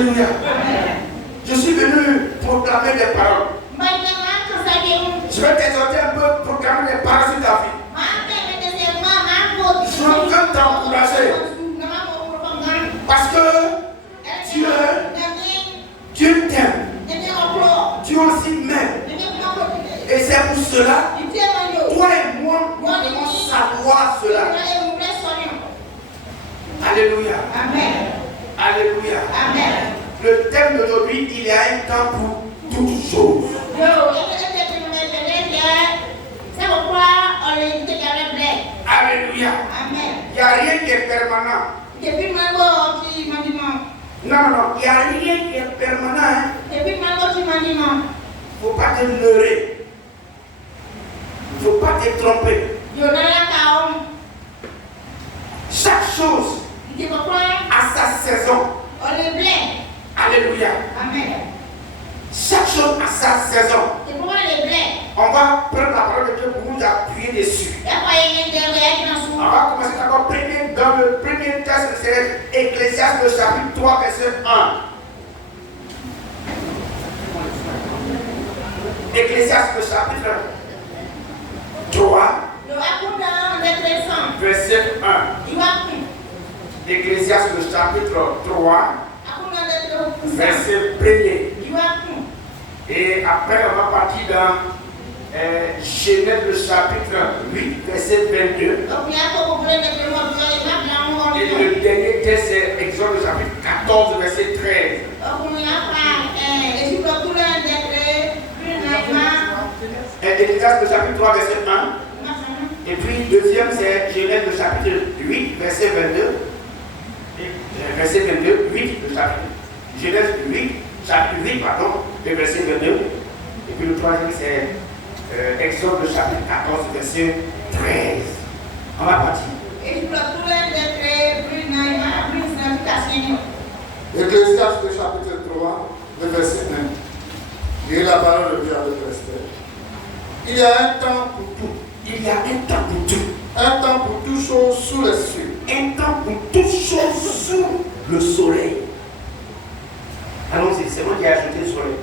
Alléluia. Je suis venu proclamer des paroles. Je vais t'exhorter un peu, proclamer des paroles sur ta vie. Je veux t'encourager. Parce que Dieu t'aime. Dieu aussi m'aime. Et c'est pour cela, toi et moi, nous devons savoir cela. Alléluia. Amen. Alléluia. Amen. Le thème d'aujourd'hui, il y a un temps pour toutes choses. Alléluia. Amen. Il n'y a rien qui est permanent. Non, non, il n'y a rien qui est permanent. Il ne faut pas te leurrer. Il ne faut pas te tromper. Chaque chose a sa saison. Alléluia. Amen. Chaque chose a sa saison. On va prendre la parole de Dieu pour nous appuyer dessus. On va commencer d'abord dans le premier texte, c'est Ecclésiaste, le chapitre 3, verset 1. Ecclésiaste, le chapitre 3, verset 1. Ecclésiaste, le chapitre 3, verset 1. Et après, on va partir dans Genèse, le chapitre 8, verset 22. Et le dernier texte, c'est Exode, le chapitre 14, verset 13. Ecclésiaste, le chapitre 3, verset 1. Et puis, deuxième, c'est Genèse, le chapitre 8, verset 22. Verset 22, 8, le chapitre. Genèse 8, chapitre 8, pardon, le verset 22. Et puis le troisième, c'est Exode, le chapitre 14, verset 13. On va partir. Ecclésiaste, le chapitre 3, le verset 1. Et la parole de Dieu avec respect. Il y a un temps pour tout. Il y a un temps pour tout. Un temps pour toutes choses sous les cieux. Un temps pour toutes choses sous le soleil. Allons-y, c'est moi qui ai ajouté le soleil.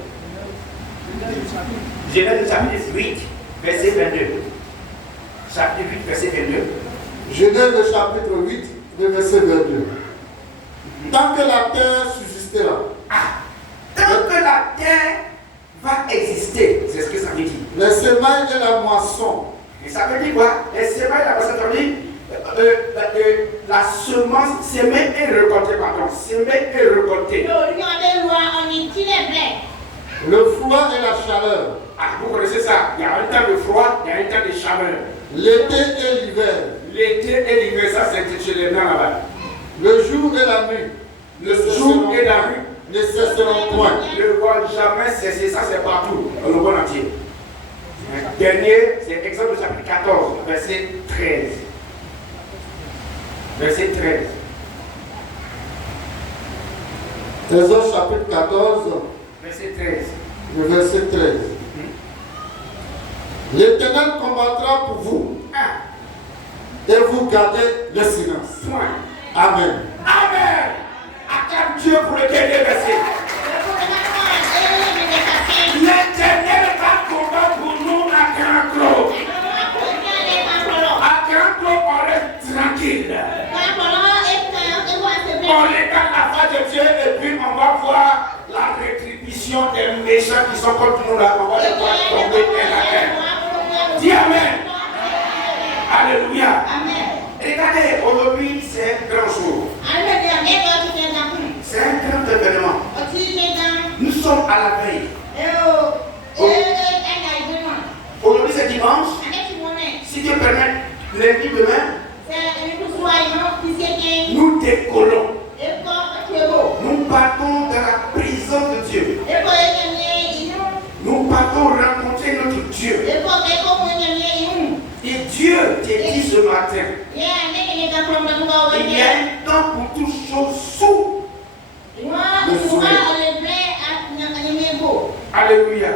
Genèse chapitre 8, verset 22. Chapitre 8, verset 22. Genèse le chapitre 8, le verset 22. Tant que la terre subsistera. Tant que la terre va exister, c'est ce que ça veut dire. Les semailles de la moisson. Et ça veut dire quoi? Les semailles de la moisson, ça veut dire la semence, semer et récolter, pardon. Semer et récolter. Le froid et la chaleur. Vous connaissez ça? Il y a un temps de froid, il y a un temps de chaleur. L'été et l'hiver. L'été et l'hiver, ça c'est chez les blancs là-bas. Le jour et la nuit. Le jour et la nuit ne cesseront point. Ne vont jamais cesser, ça c'est partout, dans le monde entier. Le dernier, c'est Exode chapitre 14, verset 13. Verset 13. Exode chapitre 14, verset 13. Le verset 13. L'Éternel combattra pour vous. Et vous gardez le silence. Amen. Amen. Acclame Dieu pour le dernier verset. L'Éternel va combattre pour nous à grand clos. À grand clos, on reste tranquille. On regarde la face de Dieu et puis on va voir la rétribution des méchants qui sont contre nous là. On va les voir tomber dans la terre. Dis Amen. Alléluia. Amen. Regardez, aujourd'hui c'est un grand jour. C'est un grand événement. Nous sommes à la veille. Aujourd'hui c'est dimanche. Si Dieu permet, lundi demain, nous décollons. Nous partons dans la prison de Dieu. Nous partons rencontrer notre Dieu. Et Dieu te dit ce matin, il y a un temps pour toutes choses sous le soleil. Alléluia.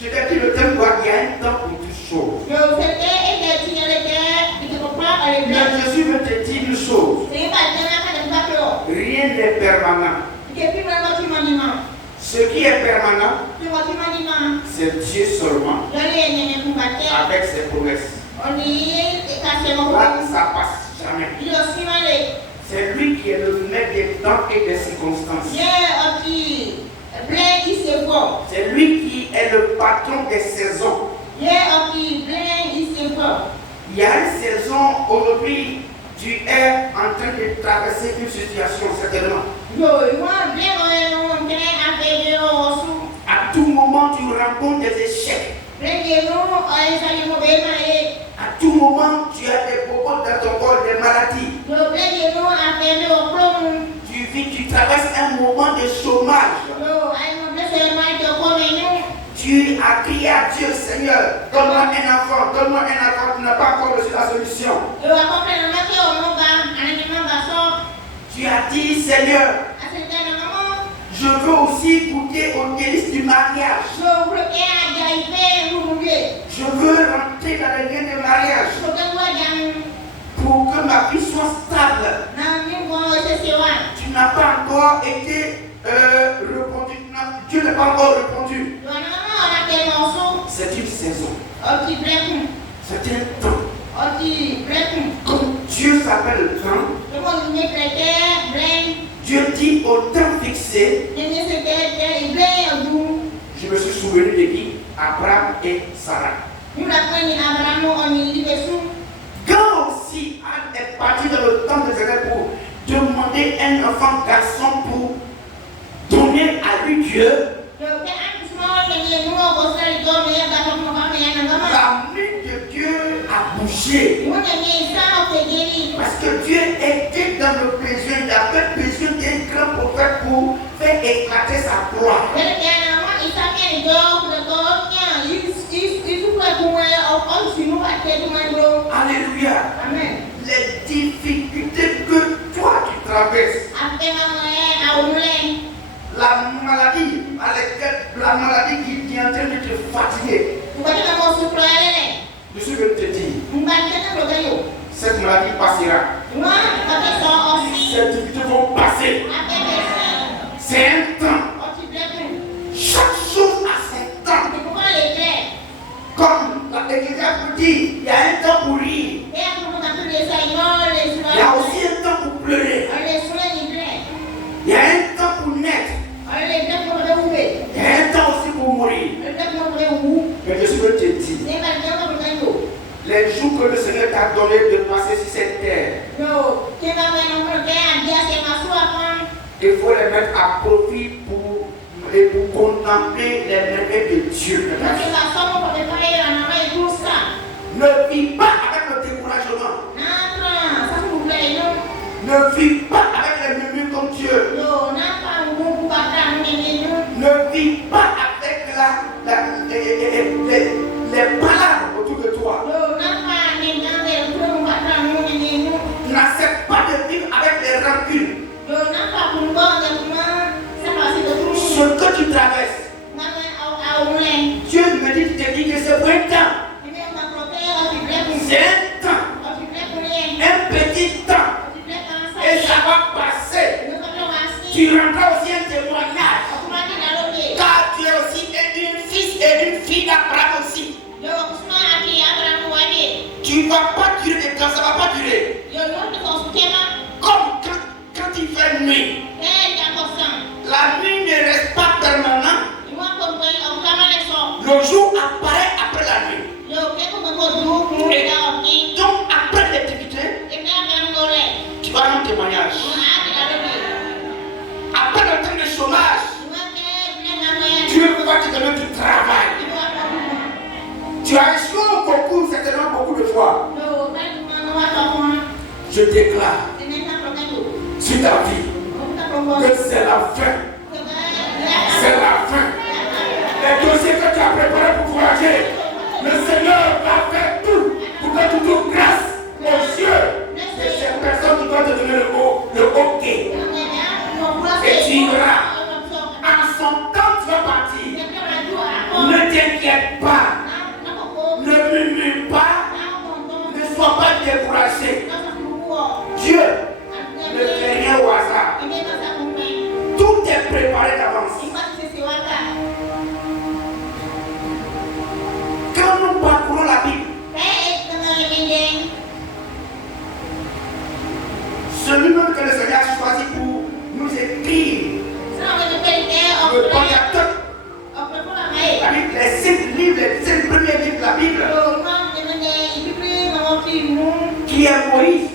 Je t'ai dit le thème quoi, il y a un temps pour toutes choses. Mais je suis venu te dire une chose. Rien n'est permanent. Ce qui est permanent, c'est Dieu seulement avec ses promesses. Là, ça passe jamais. C'est lui qui est le maître des temps et des circonstances. C'est lui qui est le patron des saisons. Il y a une saison aujourd'hui, tu es en train de traverser une situation certainement. À tout moment, tu rencontres des échecs. À tout moment, tu as des bobos dans ton corps, des maladies. Tu traverses un moment de chômage. Tu as crié à Dieu, Seigneur, donne-moi un enfant, tu n'as pas encore reçu la solution. Tu as dit, Seigneur, je veux aussi goûter aux délices du mariage. Je veux rentrer dans les liens de mariage pour que ma vie soit stable. Tu n'as pas encore été répondu. Dieu n'a pas encore répondu. C'est une saison. C'est un temps. Comme Dieu s'appelle le temps, Dieu dit au temps fixé. Je me suis souvenu de qui? Abraham et Sarah. Quand aussi Anne est partie dans le temps de Israël pour demander un enfant garçon pour donner à lui Dieu, la main de Dieu a bougé. Parce que Dieu était dans le besoin, il avait besoin d'un grand prophète pour faire éclater sa gloire. Alléluia. Amen. Les difficultés que toi tu traverses, la maladie qui est en train de te fatiguer, je suis venu te dire, cette maladie passera. Ces difficultés vont passer. C'est un temps. Chaque chose a son temps. Comme l'Ecclésiaste dit, il y a un temps pour rire. Il y a aussi un temps pour pleurer. Il y a un temps pour naître. Il y a un temps aussi pour mourir. Mais je suis venu te dire, les jours que le Seigneur t'a donné de passer sur cette terre, il faut les mettre à profit pour contempler les merveilles de Dieu. Ne vis pas avec le découragement. Ne vis pas avec les murmures comme Dieu. Ne vis pas avec les palabres autour de toi. N'accepte pas de vivre avec les rancunes. Ce que tu traverses, Dieu me dit, te dit que c'est pour un temps. C'est un temps, un petit temps, et ça va passer. Tu rendras aussi un témoignage, car tu es aussi un fils et une fille d'Abraham aussi. Tu ne vas pas durer de temps, ça ne va pas durer. Comme quand il fait nuit, la nuit ne reste pas permanente. Le jour apparaît après la nuit. Et donc après les difficultés, tu vas rendre témoignage. Après le temps de chômage, Dieu va te donner du travail. Tu as échoué au concours certainement beaucoup de fois. Je déclare sur ta vie que c'est la fin. C'est la fin. Les dossiers que tu as préparés pour voyager, le Seigneur va faire tout pour que tu trouves grâce aux yeux de ces personnes qui doivent te donner le OK. Et tu iras. En son temps, tu vas partir. Ne t'inquiète pas. Ne murmure pas. Ne sois pas découragé. Dieu ne fait rien au hasard. Tout Seigneur a choisi pour nous écrire le Pentateuque, la Bible, les 5 livres, les 5 premiers livres de la Bible, qui est Moïse.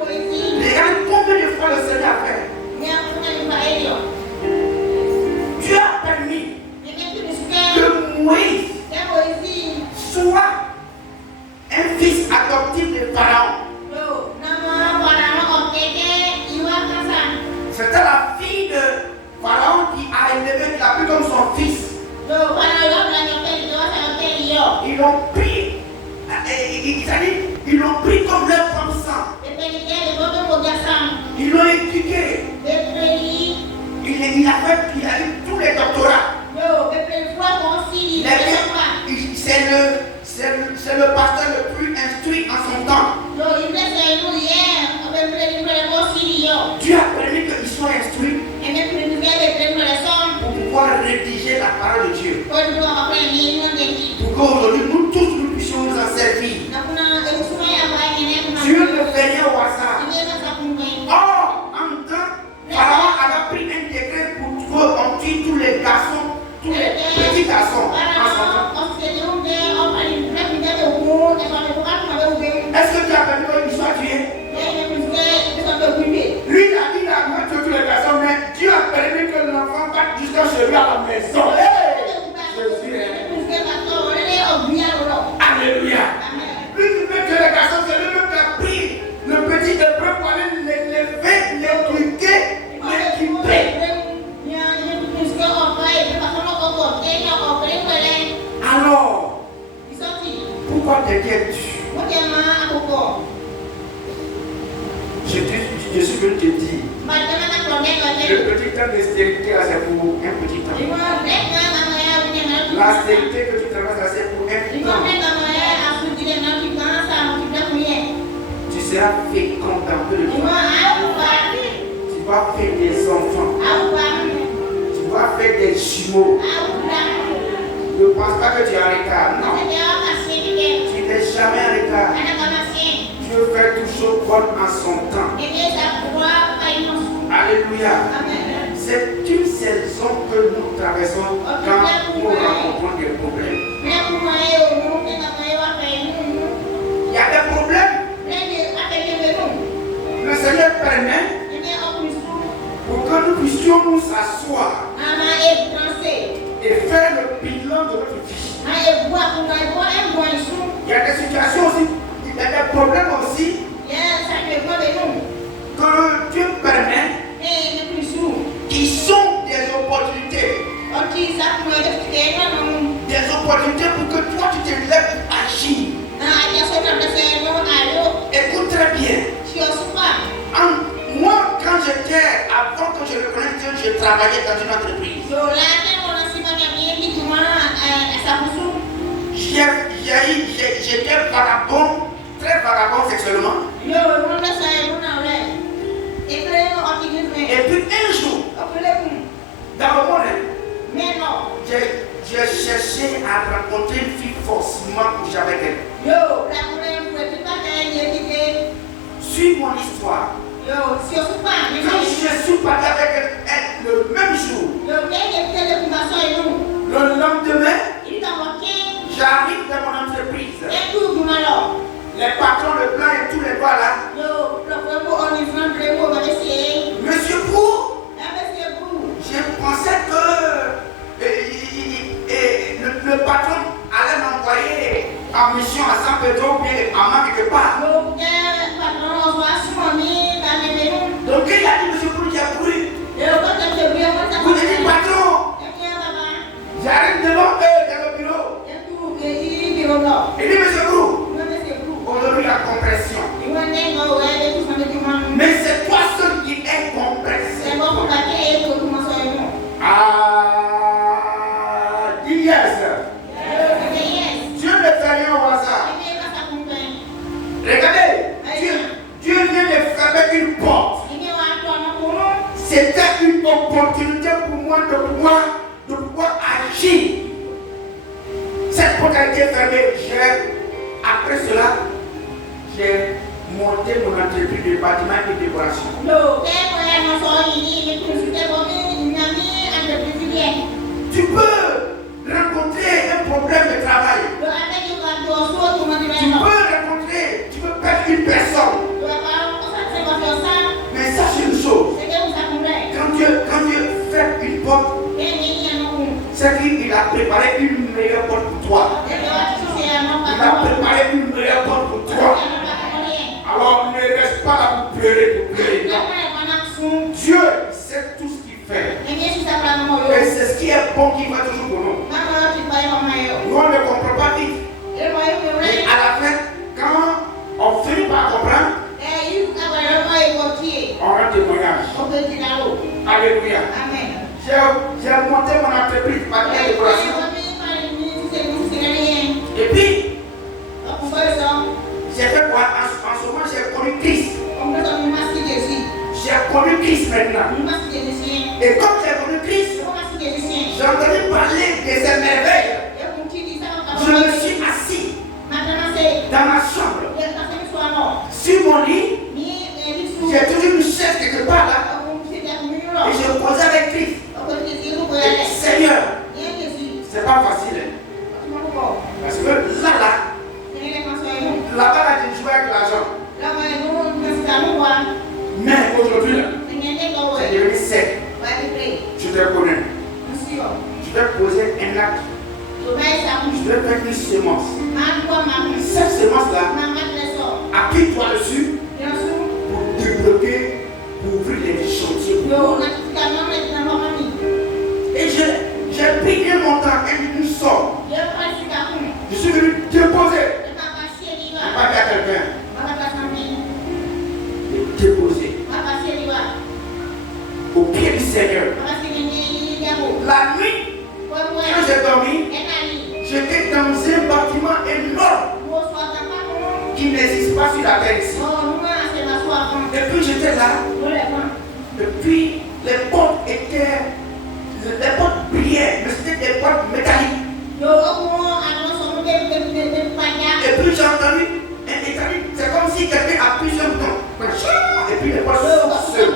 Regarde combien de fois le Seigneur a fait. Dieu a permis que Moïse soit un fils adoptif de Pharaon. C'était la fille de Pharaon qui a élevé, qui l'a pris comme son fils. Ils l'ont pris, ils l'ont pris comme leur propre sang. Ils l'ont éduqué. Il a eu tous les doctorats. C'est le pasteur le plus instruit en son temps. Dieu a permis qu'il soit instruit pour pouvoir rédiger la parole de Dieu. Pour qu'aujourd'hui nous tous nous puissions nous en servir. Dieu ne fait rien au hasard. Or, en temps, Pharaon avait pris un décret pour qu'on tue tous les garçons, tous les petits garçons en son temps. Est-ce que Dieu a permis qu'il soit tué? Lui, il a tué tous les garçons, mais Dieu a permis que l'enfant parte jusqu'à chez lui à la maison. Alléluia. Lui qui peut tuer les garçons, c'est lui-même qui a pris le petit hébreu pour aller l'élever, l'éduquer, l'équiper. Alors, pourquoi t'inquiètes-tu? Je suis venu te dire, le petit temps d'estérité, c'est pour un petit temps. La stérité que tu traverses, c'est pour un petit temps. Tu seras fécond dans peu de temps. Tu vas faire des enfants. Tu vas faire des jumeaux. Ne pense pas que tu es en retard. Non. Tu n'es jamais en retard. Dieu fait toujours bon en son temps. Alléluia. C'est une saison que nous traversons quand nous rencontrons des problèmes. Il y a des problèmes. Le Seigneur permet pour que nous puissions nous asseoir et faire le bilan de notre vie. Il y a des situations aussi, il y a des problèmes aussi que Dieu permet qui sont des opportunités. Des opportunités pour que toi tu te lèves pour agir. Écoute très bien. Moi, quand j'étais, avant que je reconnaisse Dieu, je travaillais dans une entreprise. J'étais vagabond, très vagabond sexuellement. Et puis un jour, dans le monde, j'ai cherché à rencontrer une fille forcément où j'avais elle. Suis mon histoire. Quand je suis parti avec elle le même jour, le lendemain, j'arrive dans mon entreprise. Les patrons, le blanc et tous les bas là. Monsieur Brou, je pensais que le patron allait m'envoyer en mission à San Pedro ou bien à Mans quelque part. Donc il a dit, monsieur Brou, j'ai couru. Vous avez dit, patron, j'arrive devant eux dans le bureau. Il dit, monsieur Brou, aujourd'hui la compression. Mais c'est toi seul qui es compressé. Dis yes. Dieu ne fait rien au hasard. Regardez, Dieu vient de fermer une porte. C'était une opportunité pour moi de pouvoir agir. Cette porte a été fermée. Après cela, j'ai monter mon entreprise de bâtiment et décoration. Tu peux rencontrer un problème de travail. Tu peux perdre une personne. Mais sache une chose. Quand Dieu fait une porte, c'est qu'il a préparé une meilleure porte pour toi. Il a préparé une meilleure porte pour toi. Alors ne reste pas là pour pleurer, Non. Dieu sait tout ce qu'il fait. Et c'est ce qui est bon qui va toujours pour nous. Nous on ne comprend pas vite. Mais à la fin, quand on finit par comprendre, on rend témoignage. Alléluia. J'ai monté mon entreprise par la décoration. Et puis, j'ai fait quoi? En ce moment, j'ai connu Christ. J'ai connu Christ maintenant. Et comme j'ai connu Christ, j'ai entendu parler de ces merveilles. Je me suis assis dans ma chambre, sur mon lit. J'ai toujours une chaise quelque part là. Et je causais avec Christ. Et Seigneur, c'est pas facile. Parce que là-bas, je jouais avec l'argent. Mais aujourd'hui, là, c'est devenu sec. Je te connais. Je vais poser un acte. Je vais faire une semence. Cette semence-là, appuie-toi dessus pour débloquer, pour ouvrir les chantiers. Et j'ai pris un montant, une somme. Je suis venu déposer. Pas qu'à quelqu'un. Déposer. Au pied du Seigneur. La nuit, quand j'ai dormi, j'étais dans un bâtiment énorme qui n'existe pas sur la terre ici. Et puis j'étais là. Et puis les portes brillaient, mais c'était des portes métalliques. Et puis j'ai entendu un métallique, c'est comme si quelqu'un appuie sur un bouton. Et puis les portes sont seules.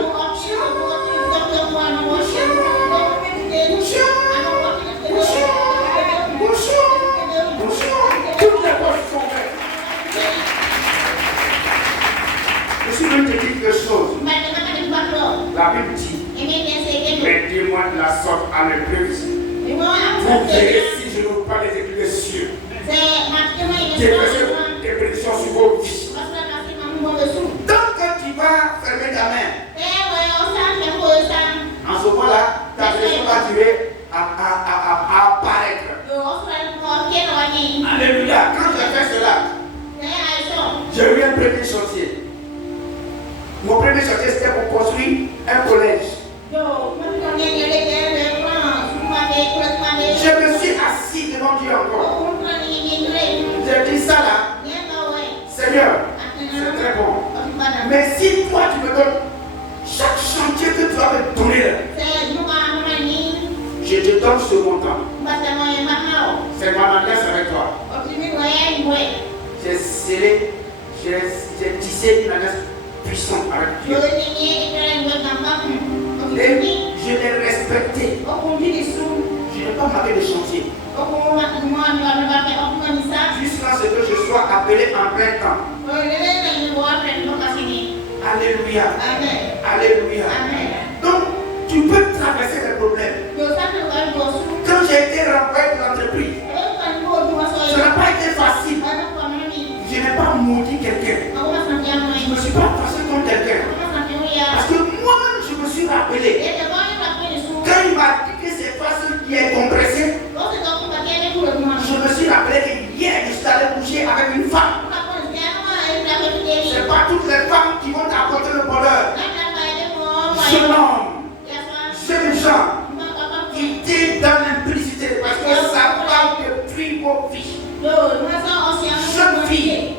Toutes les portes sont ouvertes. Je suis venu te dire quelque chose. La Bible dit, mettez-moi de la sorte à l'épreuve. Vous verrez si je ne vous pas les écrits des cieux. Des prédictions sur vos vies. Tant que tu vas fermer ta main, en ce moment-là, ta prédiction va durer à apparaître. Alléluia. Quand j'ai fait cela, j'ai eu un premier chantier. Mon premier chantier, c'était pour construire un collège. Je me suis assis devant Dieu encore. J'ai dit ça là. Seigneur, c'est très bon. Mais si toi tu me donnes chaque chantier que tu vas me donner, je te donne ce montant. C'est ma alliance avec toi. J'ai scellé, j'ai tissé une alliance puissante avec Dieu. Et je l'ai respecté. Je n'ai pas marqué de chantier. Jusqu'à ce que je sois appelé en plein temps. Alléluia. Alléluia. Donc, tu peux traverser les problèmes. Quand j'ai été renvoyé de l'entreprise, ça n'a pas été facile. Je n'ai pas maudit quelqu'un. Je ne me suis pas fâché contre quelqu'un. Parce que moi-même, je me suis rappelé. Quand il m'a dit que c'est pas ce qui est compressé, je me suis rappelé que hier, je suis allé coucher avec une femme. Ce n'est pas toutes les femmes qui vont t'apporter le bonheur. Jeune homme, jeunes gens, qui étaient dans l'implicité parce que ça parle depuis vos vies. Jeune fille,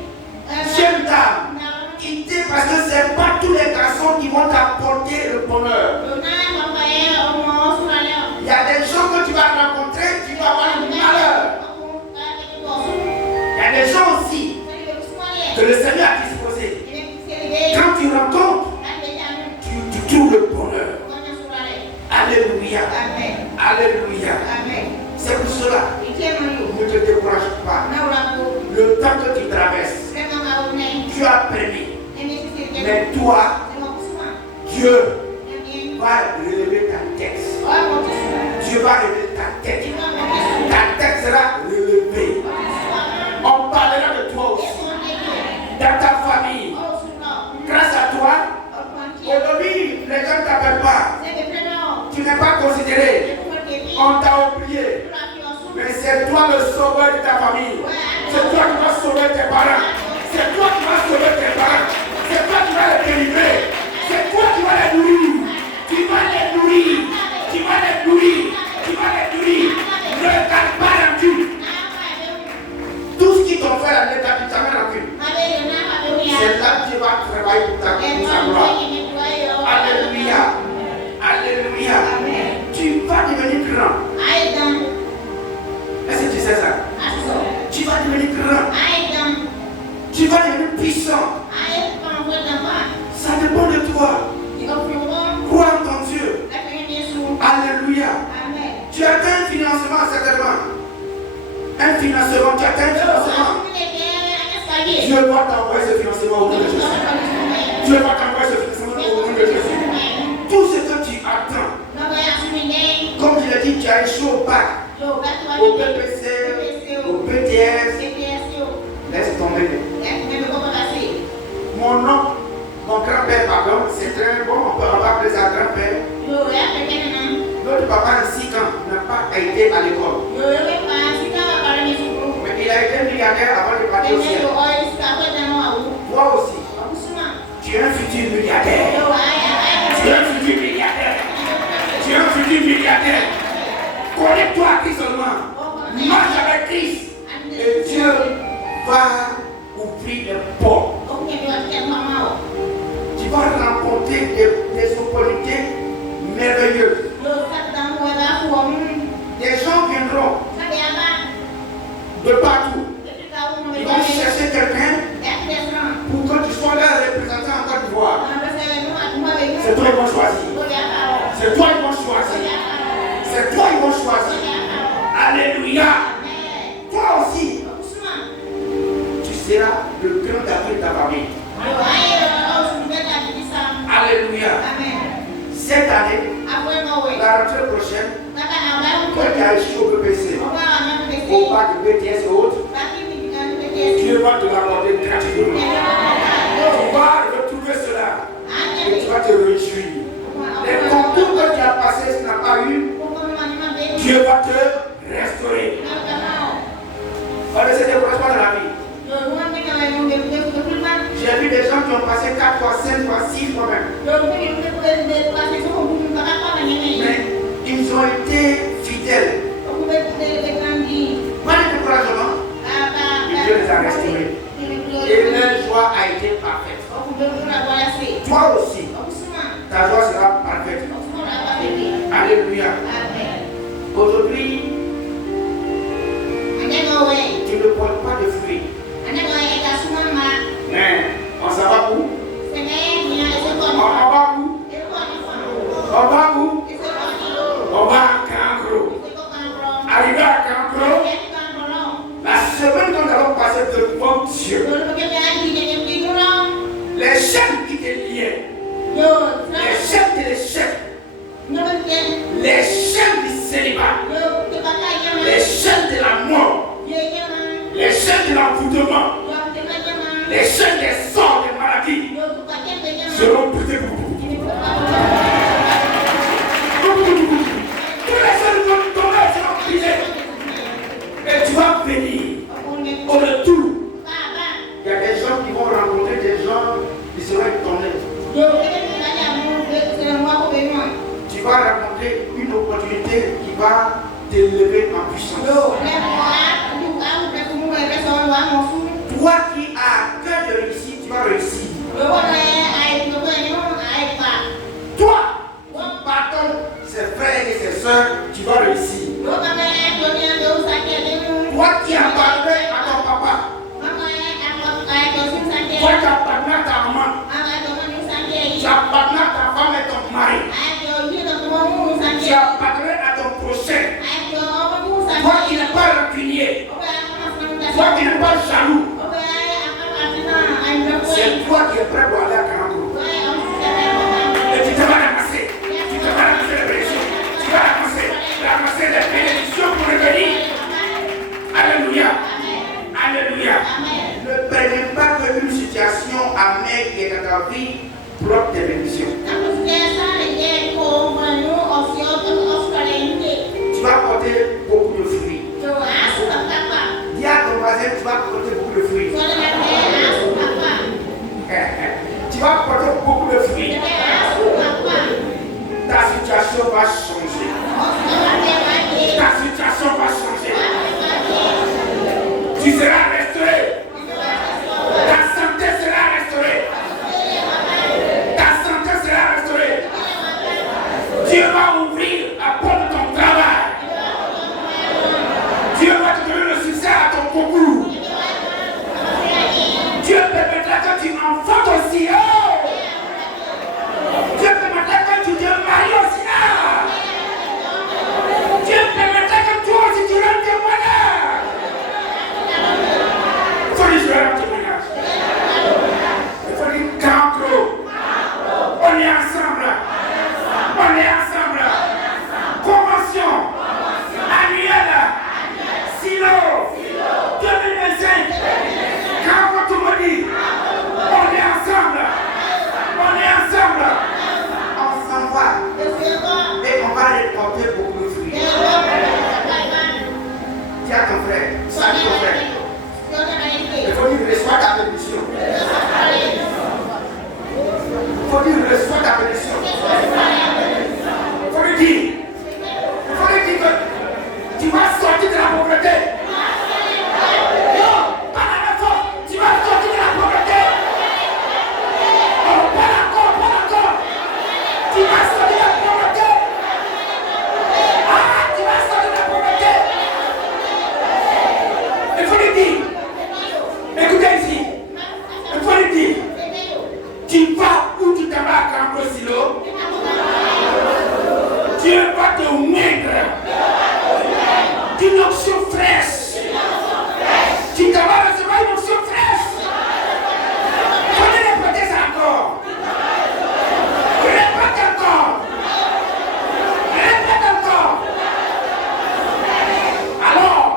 jeune dame, quittez parce que ce n'est pas tous les garçons qui vont t'apporter le bonheur. Il y a des gens que tu vas rencontrer, tu vas avoir le malheur. Il y a des gens aussi que le Seigneur a disposé. le bonheur. Alléluia. Alléluia. C'est pour cela, ne te décourage pas. Le temps que tu traverses, tu as permis. Mais toi, Dieu va relever ta tête. Dieu va relever ta tête. Ta tête sera relevée. On parlera de toi aussi. Dans ta famille. Grâce à toi, aujourd'hui, les gens ne t'appellent pas. Tu n'es pas considéré. On t'a oublié. Mais c'est toi le sauveur de ta famille. C'est toi qui vas sauver tes parents. C'est toi qui vas sauver tes parents. C'est toi qui vas les délivrer. C'est toi qui vas les nourrir. Tu vas les nourrir. Tu vas les nourrir. Tu vas les nourrir. Ne garde pas rancune. Tout ce qui t'ont fait la ne garde jamais rancune. C'est là que tu vas travailler pour ta gloire. Alléluia. Alléluia. Tu vas devenir grand. Est-ce que tu sais ça? Tu vas devenir grand. Tu vas devenir puissant. Ça dépend de toi. Crois en ton Dieu. Alléluia. Tu atteins un financement certainement. Un financement, tu atteins un financement. Dieu va t'envoyer ce financement au nom de Jésus. Dieu va t'envoyer ce financement au nom de Jésus. Tout ce que tu attends. Comme je l'ai dit, tu as échoué au bac, au BPC, au BTS. Laisse tomber. Mon oncle, mon grand-père, pardon, c'est très bon, on va appeler ça grand-père. Notre papa ici, quand n'a pas été à l'école. Mais il a été milliardaire avant de partir au ciel. Toi aussi, tu es un futur milliardaire. Tu es un futur milliardaire. Tu es un futur milliardaire. Connecte-toi à Christ seulement. Marche avec Christ. Et Dieu va ouvrir les portes. Tu vas rencontrer des opportunités merveilleuses. Des gens viendront de partout. Ils vont chercher quelqu'un pour que tu sois leur représentant en Côte d'Ivoire. C'est toi qu'ils vont choisir. C'est toi qu'ils vont choisir. C'est toi qu'ils vont choisir. Alléluia. Toi aussi, tu seras le grand d'avenir de ta famille. Alléluia. Cette année, la rentrée prochaine, quand tu as échoué au BPC, au bac de BTS et autres, Dieu va te l'accorder gratuitement. Tu vas retrouver cela et tu vas te réjouir. Les concours que tu as passés, tu n'as pas eu, Dieu va te restaurer. Voilà, c'est des corresponds dans la vie. J'ai vu des gens qui ont passé 4 fois, 5 fois, 6 fois même. Mais ils ont été fidèles. Pas de découragement. Dieu les a restaurés. Et leur joie a été parfaite. Toi aussi, ta joie sera parfaite. Alléluia. Aujourd'hui, tu ne portes pas de fruits. Mais on s'en va où? On va où? On va où? On va à Cancro. Arrivé à Cancro, la semaine que nous allons passer devant Dieu, les chaînes qui te liaient, les chaînes de l'échec, les chaînes du célibat, les chaînes de la mort, les chaînes de l'envoûtement, les chaînes des sorts des maladies seront brisées. Tous les chaînes vont tomber, seront brisées. Et tu vas venir au retour. Il y a des gens qui vont rencontrer des gens qui seront étonnés. Tu vas rencontrer une opportunité qui va t'élever en puissance. Toi qui as cœur de réussir, tu vas réussir. Toi qui pardonnes ses frères et ses soeurs, tu vas réussir. Toi qui as pardonné à ton papa, toi qui as pardonné à ta maman, tu as pardonné à ta femme et ton mari. mari. Tu as pardonné à ton prochain. Toi qui n'es pas rancunier. Toi qui n'es pas jaloux. C'est toi qui es prêt pour aller à Cameroun. Et tu te vas ramasser. Tu te vas ramasser les bénédictions. Tu vas ramasser les bénédictions pour revenir. Alléluia. Alléluia. Ne permets pas qu'une situation amère qui est dans ta vie bloque tes bénédictions. Tu vas porter beaucoup de fruits. Dis à ton voisin, tu vas porter beaucoup de fruits. Tu vas porter beaucoup de fruits. Ta situation va changer. Ta situation va changer. Tu seras restauré. Ta santé sera restaurée. Ta santé sera restaurée. Dieu va ouvrir la porte de ton travail. Dieu va te donner le succès à ton concours. Dieu permettra que tu enfantes aussi. Oh! Dieu permettra que tu te maries aussi. Ah! Dieu permettra que toi aussi tu rentres témoignage. Il faut dire je rends témoignage. Il faut dire cancro. On est ensemble. On est ensemble. Convention. Annuelle. Silo. 2025. Quand tout le dit, on est ensemble. On est ensemble. On s'en va. Et on va récolter beaucoup de fruits. Dis à ton frère, salut ton frère. Il faut dire reçois ta bénédiction. Il faut dire reçois ta bénédiction. Il faut lui dire que tu vas sortir de la pauvreté. Tu vas sortir de la pauvreté. Oh, pas encore. Tu vas sortir de la pauvreté. Ah, tu vas sortir de la pauvreté. Il faut lui dire. Écoutez ici. Il faut lui dire. Tu vas où tu t'en vas à Campo Silo. Dieu va te ouvrir d'une onction fraîche. Tu t'en vas recevoir une onction fraîche. Prenez répéter ça encore. Répète encore. Alors,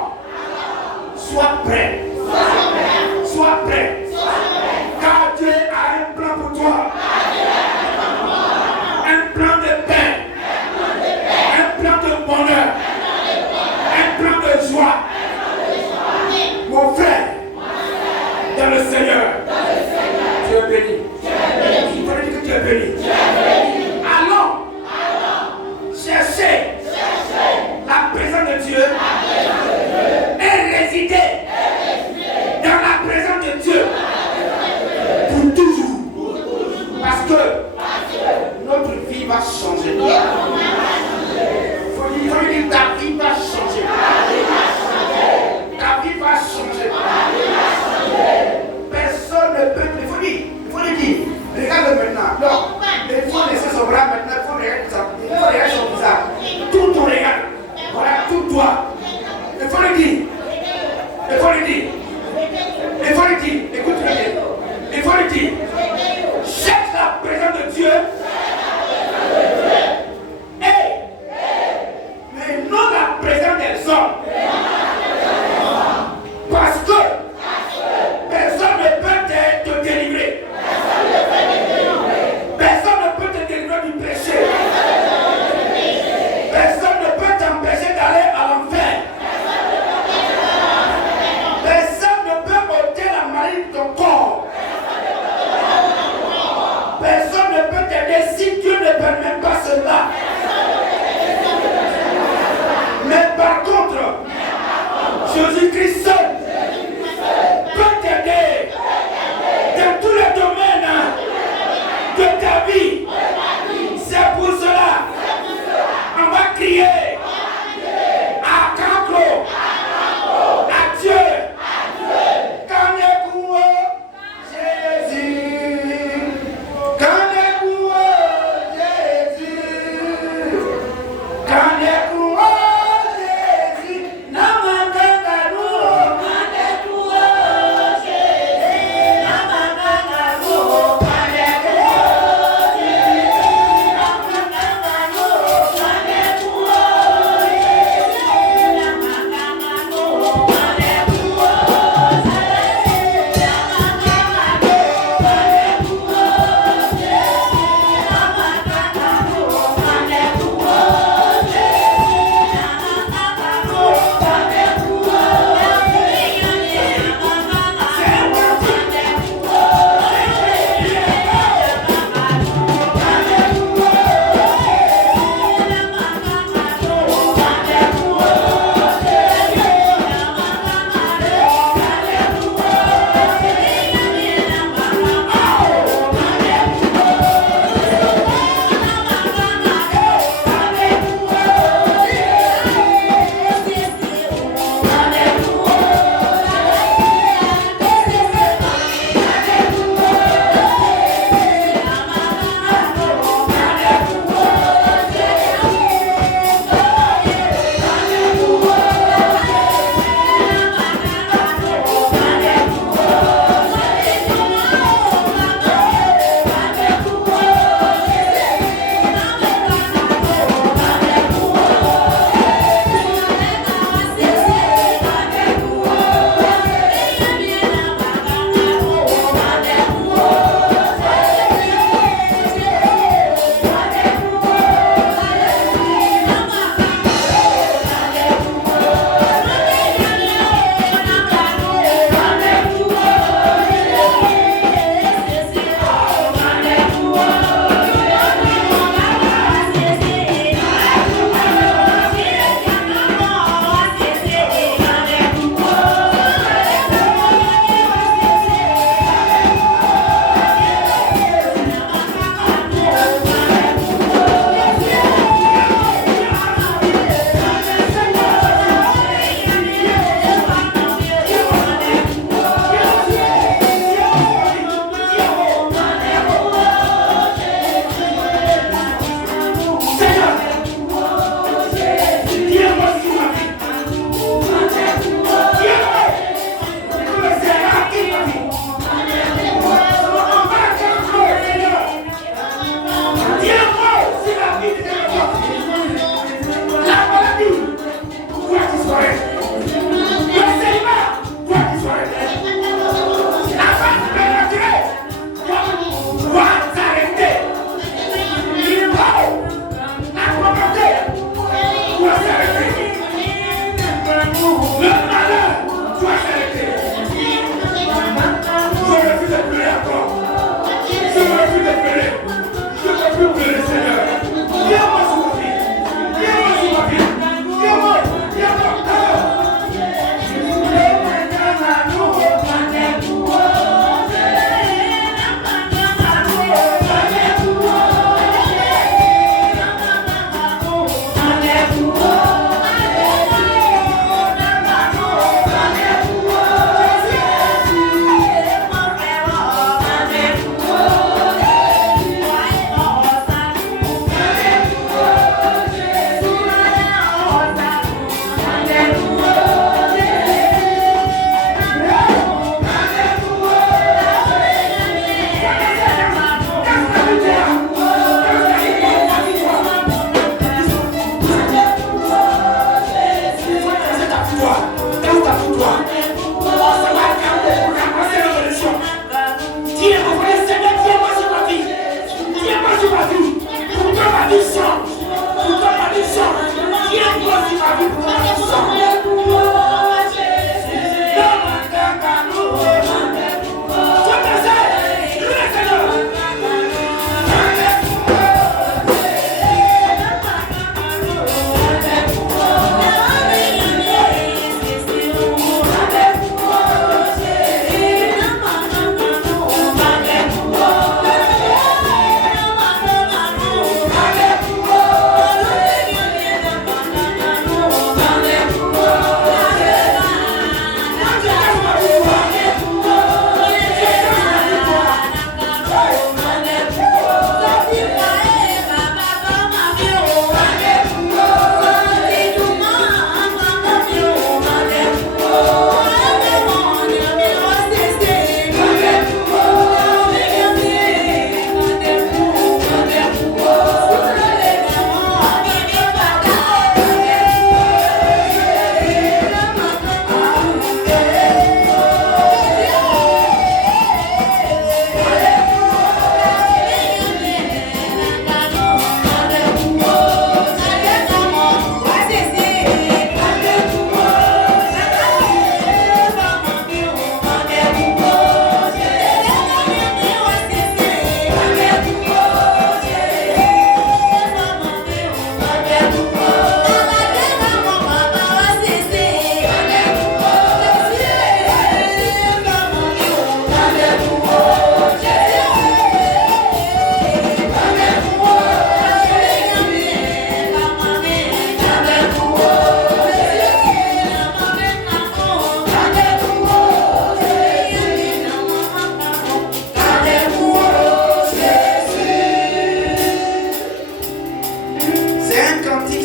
sois prêt. Sois prêt. Car Dieu a un plan pour toi. Un plan de paix. Un plan de bonheur. Un plan de joie. Mon frère, dans le Seigneur, tu es béni. Il faut dire que tu es béni. Allons chercher la présence de Dieu et résider dans la présence de Dieu pour toujours. Parce que notre vie va changer. Il faut dire ta vie va changer. Ta vie va changer. Personne ne peut. Il faut le dire. Regarde maintenant. Non. Il faut laisser son bras maintenant. Il faut regarder son visage. Tout ton regard. Voilà, tout toi. Il faut le dire. Il faut le dire. Il faut le dire. Écoute-le bien. Il faut le dire. Cherche la présence de Dieu. Mais non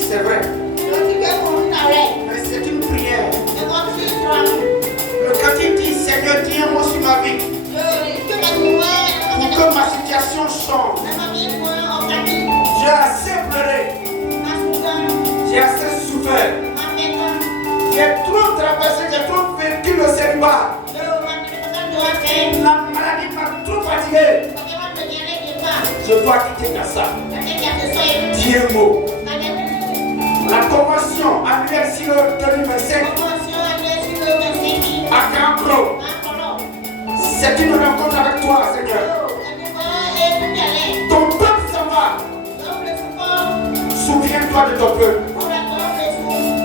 c'est vrai. Mais c'est une prière. Quand il dit Seigneur, dis un mot sur ma vie. Pour que ma situation change. J'ai assez pleuré. J'ai assez souffert. J'ai trop traversé, j'ai trop vécu le célibat. La maladie m'a trop fatigué. Je dois quitter ça. Dis un mot. La convention annuelle sur le 2025 à Cancro. C'est une rencontre avec toi, Seigneur. Ton peuple s'en va. Souviens-toi de ton peuple.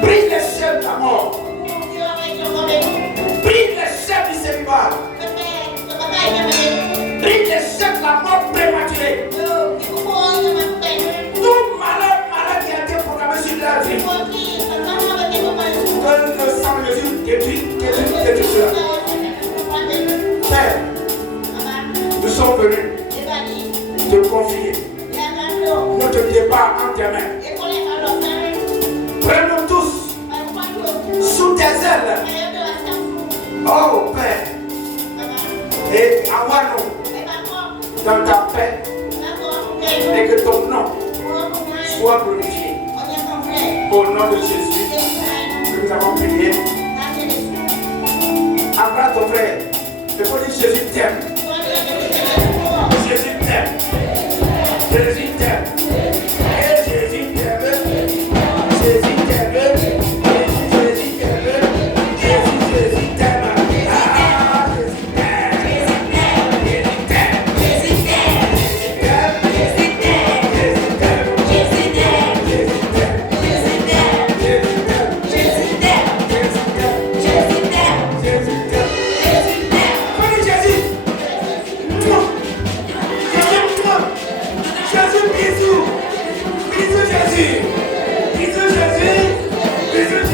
Brise les chaînes de la mort. Brise les chaînes du célibat. Brise les chaînes de la mort prématurée. Tout malheur qui a été programmé sur la vie. Que le sang de Jésus détruit cela. Père, nous sommes venus te confier notre débat en tes mains. Prenons tous sous tes ailes. Oh Père, et envoie-nous dans ta paix et que ton nom soit glorifié. Au nom de Jésus, nous avons prié. Embrasse ton frère. Il faut dire Jésus t'aime. Jésus t'aime. Jésus t'aime. Et Jésus t'aime. Jésus t'aime. Jésus t'aime. Jésus t'aime. Ah, Jésus t'aime. Jésus t'aime. Jésus t'aime. Jésus t'aime. Jésus t'aime. Jésus t'aime. Jésus t'aime. Jésus t'aime. Jésus t'aime. Jésus t'aime. Jésus t'aime. Jésus t'aime. Jésus t'aime. Jésus t'aime. Jésus, bisous, bisous Jésus, bisous Jésus, bisous Jésus.